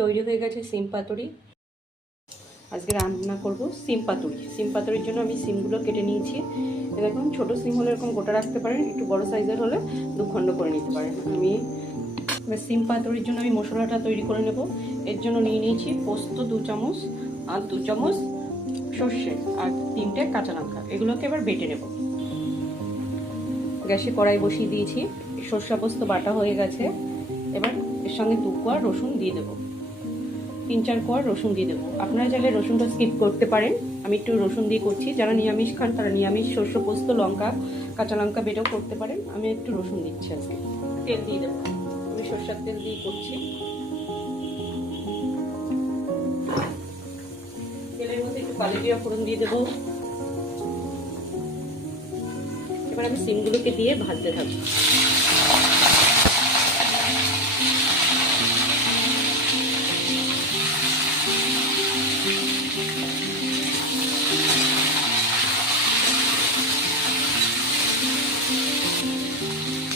তৈরি হয়ে গেছে সিম পাতুরি। আজকে রান্না করব সিম পাতুরি। সিম পাতুরির জন্য আমি সিমগুলো কেটে নিয়েছি। দেখুন, ছোটো সিম হলে এরকম গোটা রাখতে পারেন, একটু বড় সাইজের হলে দুখণ্ড করে নিতে পারেন। আমি সিম পাতুরির জন্য আমি মশলাটা তৈরি করে নেব। এর জন্য নিয়ে নিয়েছি পোস্ত 2 চামচ আর 2 চামচ সর্ষে আর 3টে কাঁচা লঙ্কা। এগুলোকে এবার বেটে নেব। গ্যাসে কড়াই বসিয়ে দিয়েছি। সর্ষে পোস্ত বাটা হয়ে গেছে। এবার এর সঙ্গে 2 কোয়া রসুন দিয়ে দেবো। 3-4 কোয়া রসুন দিয়ে দেবো। আপনারা চাইলে রসুনটা স্কিপ করতে পারেন, আমি একটু রসুন দিয়ে করছি। যারা নিরামিষ খান তারা নিরামিষ সর্ষে পোস্ত লঙ্কা কাঁচা লঙ্কা বেটেও করতে পারেন। আমি একটু রসুন দিচ্ছি আজকে। তেল দিয়ে দেবো, আমি সর্ষের তেল দিয়ে করছি। তেলের মধ্যে একটু কালো জিরা ফোড়ন দিয়ে দেবো। এবার আমি সিমগুলোকে দিয়ে ভাজতে থাকবো।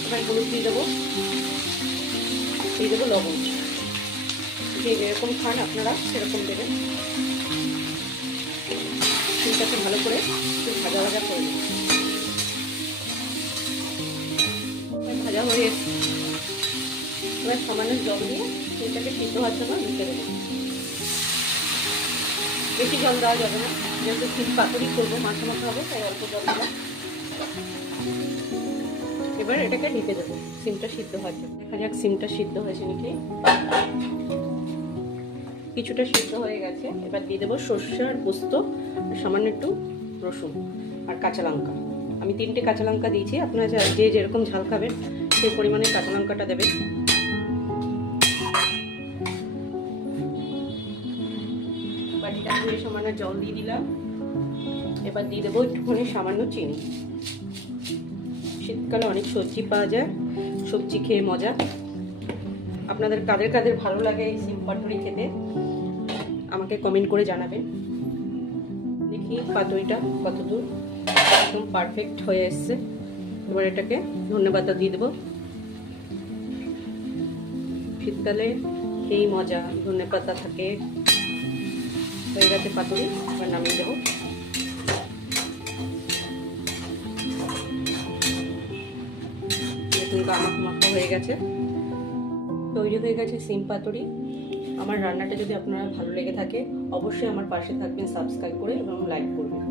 এবার হলুদ দিয়ে দেবো লবণ। যে যেরকম খান আপনারা সেরকম দেবেন। সিমটাকে ভালো করে একটু ভাজা ভাজা করে নেব। ভাজা হয়ে এসছে। এবার সামান্য জল দিয়ে সিমটাকে সিদ্ধ হওয়ার জন্য দিতে দেবো। বেশি জল দেওয়া যাবে না, যেহেতু সিম পাতুরি করবো, মাখা মাখা হবে, তাই অল্প জল দেবো। এবার এটাকে ঢেকে দেবো সিমটা সিদ্ধ হওয়ার জন্য। দেখা যাক সিমটা সিদ্ধ হয়েছে নাকি। কিছুটা সিদ্ধ হয়ে গেছে। এবার দিয়ে দেবো সর্ষে আর পোস্ত, সামান্য একটু রসুন আর কাঁচা লঙ্কা। আমি 3টে কাঁচা লঙ্কা দিয়েছি। আপনারা যে যেরকম ঝাল খাবেন সেই পরিমাণে কাঁচা লঙ্কাটা দেবেন। বাটিটা ধুয়ে সামান্য জল দিয়ে দিলাম। এবার দিয়ে দেবো একটুখানি সামান্য চিনি। শীতকালে অনেক সবজি পাওয়া যায়, সবজি খেয়ে মজা। আপনাদের কাদের কাদের ভালো লাগে এই সিম পাতুরি খেতে আমাকে কমেন্ট করে জানাবেন। দেখি পাতুরিটা কতদূর একদম পারফেক্ট হয়ে এসছে। এবার এটাকে ধনেপাতা দিয়ে দেবো। শীতকালে এই মজা, ধনেপাতা থাকে। হয়ে গেছে পাতুরি, এবার নামিয়ে দেবো। মাখা হয়ে গেছে, তৈরি হয়ে গেছে সিম পাতুরি। আমার রান্নাটা যদি আপনারা ভালো লেগে থাকে অবশ্যই আমার পাশে থাকবেন সাবস্ক্রাইব করে এবং লাইক করবেন।